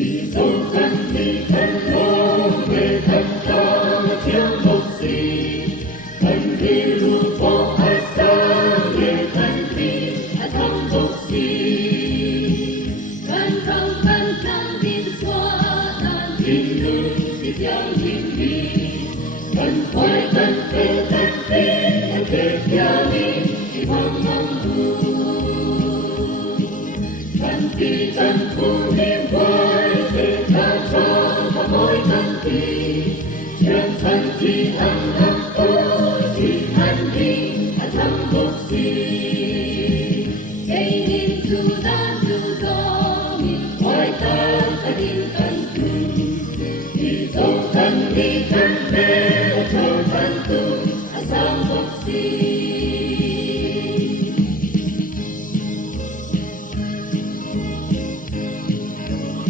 Mizo chân đi thân mô về thân ta thiếu một gì thân đi lưu bỏ ai xa về thân đi thân một gì thân không thân thân tin xóa thân tin lưu thì theo nhìn đi thân quay thân về thân đi về theo đi thì mong mong vui thân đi thân phụ niệm vui về ta cho và mỗi thân đi trên thân đi âm âm tôi thì thân đi thân một gì cây nhìn dù ta dù gió nhìn quay ta ta tin ta